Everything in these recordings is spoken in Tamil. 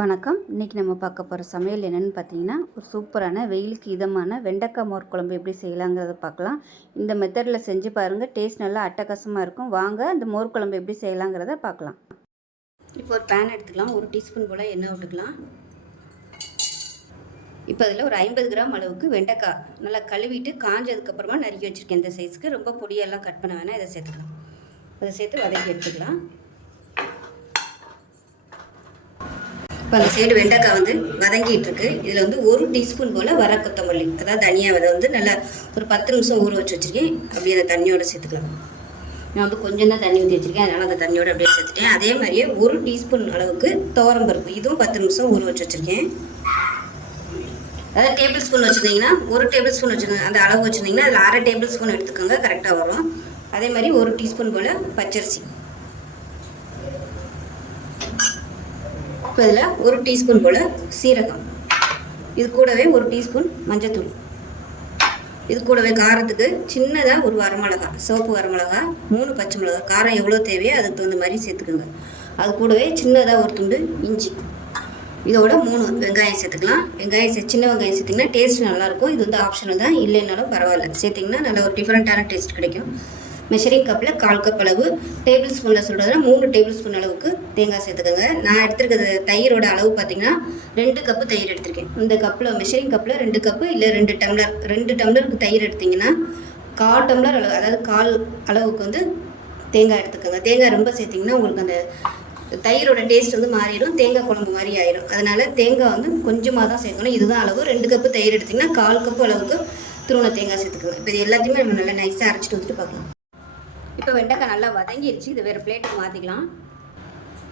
வணக்கம். இன்றைக்கி நம்ம பார்க்க போகிற சமையல் என்னென்னு பார்த்தீங்கன்னா, ஒரு சூப்பரான வெயிலுக்கு இதமான வெண்டைக்காய் மோர் குழம்பு எப்படி செய்யலாங்கிறத பார்க்கலாம். இந்த மெத்தடில் செஞ்சு பாருங்கள். டேஸ்ட் நல்லா அட்டகாசமாக இருக்கும். வாங்க அந்த மோர் குழம்பு எப்படி செய்யலாங்கிறத பார்க்கலாம். இப்போ ஒரு பேன் எடுத்துக்கலாம். 1 டீஸ்பூன் போல் எண்ணெய் விட்டுக்கலாம். இப்போ அதில் ஒரு 50 கிராம் அளவுக்கு வெண்டைக்காய் நல்லா கழுவிட்டு காஞ்சதுக்கப்புறமா நறுக்கி வச்சுருக்கேன். இந்த சைஸுக்கு ரொம்ப பொடியெல்லாம் கட் பண்ண வேணாம். இதை சேர்த்துக்கலாம். அதை சேர்த்து வதக்கி எடுத்துக்கலாம். இப்போ அந்த சைடு வெண்டைக்காய் வந்து வதங்கிட்டு இருக்கு. இதில் வந்து 1 டீஸ்பூன் போல் வர கொத்தமல்லி, அதாவது தனியாக விதை வந்து நல்லா ஒரு 10 நிமிஷம் ஊற வச்சு வச்சுருக்கேன். அப்படியே அந்த தண்ணியோடு சேர்த்துக்கலாம். நான் வந்து கொஞ்சம் தான் தண்ணி ஊற்றி வச்சுருக்கேன், அதனால் அந்த தண்ணியோடு அப்படியே சேர்த்துட்டேன். அதே மாதிரியே 1 டீஸ்பூன் அளவுக்கு துவரம் பருப்பு, இதுவும் 10 நிமிஷம் ஊற வச்சு வச்சுருக்கேன். அதாவது டேபிள் ஸ்பூன் வச்சுருந்தீங்கன்னா 1 டேபிள் ஸ்பூன் வச்சுருங்க, அந்த அளவு வச்சுருந்தீங்கன்னா அதில் 1/2 டேபிள் ஸ்பூன் எடுத்துக்கோங்க, கரெக்டாக வரும். அதே மாதிரி 1 டீஸ்பூன் போல் பச்சரிசி. இப்போ இதில் 1 டீஸ்பூன் போல் சீரகம், இது கூடவே 1 டீஸ்பூன் மஞ்சத்தூள், இது கூடவே காரத்துக்கு சின்னதாக ஒரு வரமிளகா, சிவப்பு வரமிளகா, 3 பச்சை மிளகா, காரம் எவ்வளோ தேவையோ அதுக்கு தகுந்த மாதிரி சேர்த்துக்கோங்க. அது கூடவே சின்னதாக ஒரு துண்டு இஞ்சி, இதோட 3 வெங்காயம் சேர்த்துக்கலாம். சின்ன வெங்காயம் சேர்த்திங்கன்னா டேஸ்ட் நல்லாயிருக்கும். இது வந்து ஆப்ஷனல் தான், இல்லைன்னாலும் பரவாயில்ல, சேர்த்திங்கன்னா நல்ல ஒரு டிஃப்ரெண்ட்டான டேஸ்ட் கிடைக்கும். மெஷரிங் கப்பில் 1/4 கப் அளவு, டேபிள் ஸ்பூனில் சொல்கிறதுனா 3 டேபிள் ஸ்பூன் அளவுக்கு தேங்காய் சேர்த்துக்கோங்க. நான் எடுத்துருக்கிறது தயிரோட அளவு பார்த்திங்கன்னா 2 கப்பு தயிர் எடுத்திருக்கேன். இந்த கப்பில் மெஷரிங் கப்பில் 2 கப்பு இல்லை 2 டம்ளர், 2 டம்ளருக்கு தயிர் எடுத்திங்கன்னா 1/4 டம்ளர் அளவு, அதாவது 1/4 அளவுக்கு வந்து தேங்காய் எடுத்துக்கோங்க. தேங்காய் ரொம்ப சேர்த்திங்கன்னா உங்களுக்கு அந்த தயிரோட டேஸ்ட் வந்து மாறிடும், தேங்காய் குழம்பு மாதிரி ஆயிடும். அதனால் தேங்காய் வந்து கொஞ்சமாக தான் சேர்க்கணும். இதுதான் அளவு. 2 கப்பு தயிர் எடுத்திங்கன்னா 1/4 கப்பு அளவுக்கு துருவன தேங்காய் சேர்த்துக்கோங்க. இப்போ இது எல்லாத்தையுமே நம்ம நல்லா நைஸாக அரைச்சிட்டு வந்துட்டு பார்க்கலாம். இப்போ வெண்டைக்காய் நல்லா வதங்கிடுச்சு. இதை வேறு பிளேட்டுக்கு மாற்றிக்கலாம்.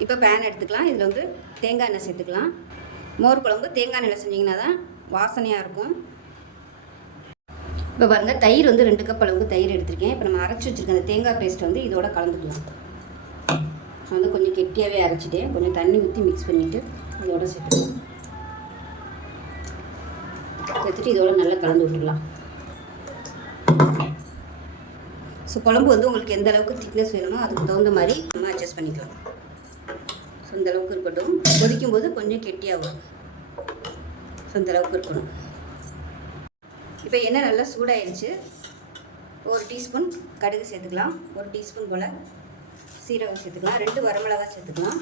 இப்போ பேன் எடுத்துக்கலாம். இதில் வந்து தேங்காய் எண்ணெய் சேர்த்துக்கலாம். மோர் குழம்பு தேங்காய் எண்ணெயில் செஞ்சிங்கன்னா தான் வாசனையாக இருக்கும். இப்போ பாருங்கள், தயிர் வந்து 2 கப் அளவுக்கு தயிர் எடுத்திருக்கேன். இப்போ நம்ம அரைச்சி வச்சுருக்க அந்த தேங்காய் பேஸ்ட் வந்து இதோட கலந்துக்கலாம். நான் வந்து கொஞ்சம் கெட்டியாகவே அரைச்சிட்டேன். கொஞ்சம் தண்ணி ஊற்றி மிக்ஸ் பண்ணிவிட்டு இதோட சேர்த்துக்கலாம். சேர்த்துட்டு இதோட நல்லா கலந்து விட்டுடலாம். ஸோ குழம்பு வந்து உங்களுக்கு எந்த அளவுக்கு திக்னஸ் வேணுமோ அதுக்கு தகுந்த மாதிரி நம்ம அட்ஜஸ்ட் பண்ணிக்கலாம். ஸோ இந்த அளவுக்கு இருக்கட்டும். கொதிக்கும் போது கொஞ்சம் கெட்டியாகும். ஸோ இந்த அளவுக்கு இருக்கணும். இப்போ எண்ணெய் நல்லா சூடாயிடுச்சு. 1 டீஸ்பூன் கடுகு சேர்த்துக்கலாம். 1 டீஸ்பூன் போல் சீரகம் சேர்த்துக்கலாம். 2 வரமிளகாய் சேர்த்துக்கலாம்.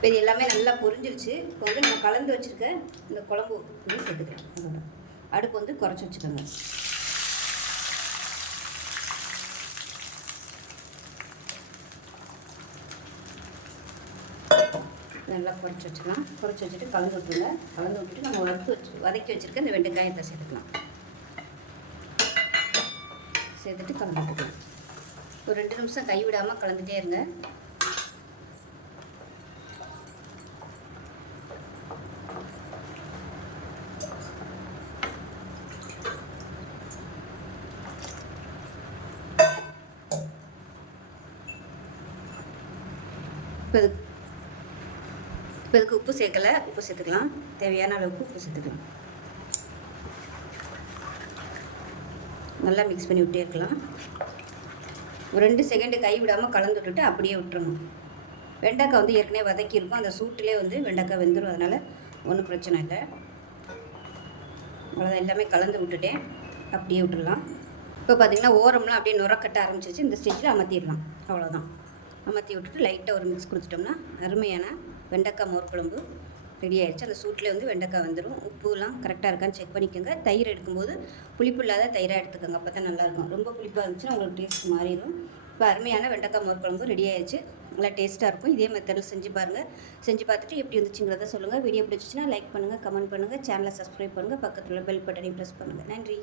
இப்போ இது எல்லாமே நல்லா பொரிஞ்சிருச்சு. இப்போ வந்து நம்ம கலந்து வச்சுருக்க இந்த குழம்பு வந்து சேர்த்துக்கலாம். அடுப்பு வந்து குறைச்சி வச்சுக்கோங்க. நல்லா குறைச்சி வச்சுக்கலாம். குறைச்சி வச்சுட்டு கலந்து விட்டுருங்க. கலந்து விட்டுட்டு நம்ம வதக்கி வச்சுருக்க இந்த வெண்டைக்காயத்தை சேர்த்துக்கலாம். சேர்த்துட்டு கலந்து விட்டுக்கலாம். ஒரு 2 நிமிஷம் கை விடாமல் கலந்துகிட்டே இருங்க. இப்போ இதுக்கு உப்பு சேர்க்கலை, உப்பு சேர்த்துக்கலாம். தேவையான அளவுக்கு உப்பு சேர்த்துக்கலாம். நல்லா மிக்ஸ் பண்ணி விட்டே இருக்கலாம். ஒரு 2 செகண்டு கை விடாமல் கலந்து விட்டுட்டு அப்படியே விட்டுறணும். வெண்டைக்காய் வந்து ஏற்கனவே வதக்கியிருக்கும், அந்த சூட்டிலே வந்து வெண்டைக்காய் வெந்துடும். அதனால் ஒன்றும் பிரச்சனை இல்லை. அவ்வளோதான், எல்லாமே கலந்து விட்டுட்டேன். அப்படியே விட்டுடலாம். இப்போ பார்த்திங்கன்னா ஓரம்லாம் அப்படியே நுரக்கட்ட ஆரம்பிச்சிருச்சு. இந்த ஸ்டேஜில் அமர்த்திடலாம். அவ்வளோதான். அமர்த்தி விட்டுட்டு லைட்டாக ஒரு மிக்ஸ் கொடுத்துட்டோம்னா அருமையான வெண்டைக்காய் மோர் குழம்பு ரெடி ஆகிடுச்சு. அந்த சூட்டில் வந்து வெண்டைக்காய் வந்துடும். உப்புலாம் கரெக்டாக இருக்கான்னு செக் பண்ணிக்கோங்க. தயிர் எடுக்கும்போது புளிப்பு இல்லாத தயிராக எடுத்துக்கோங்க, அப்போ தான் நல்லாயிருக்கும். ரொம்ப புளிப்பாக இருந்துச்சுன்னா உங்களுக்கு டேஸ்ட் மாறிடும். இப்போ அருமையான வெண்டைக்காய் மோர் குழம்பு ரெடி ஆகிடுச்சு. நல்லா டேஸ்ட்டாக இருக்கும். இதே மெத்தடில் செஞ்சு பாருங்கள். செஞ்சு பார்த்துட்டு எப்படி இருந்துச்சுங்கிறத சொல்லுங்கள். வீடியோ பிடிச்சிச்சின்னா லைக் பண்ணுங்கள், கமெண்ட் பண்ணுங்கள், சேனலை சப்ஸ்கிரைப் பண்ணுங்கள், பக்கத்தில் பெல் பட்டனையும் ப்ரெஸ் பண்ணுங்கள். நன்றி.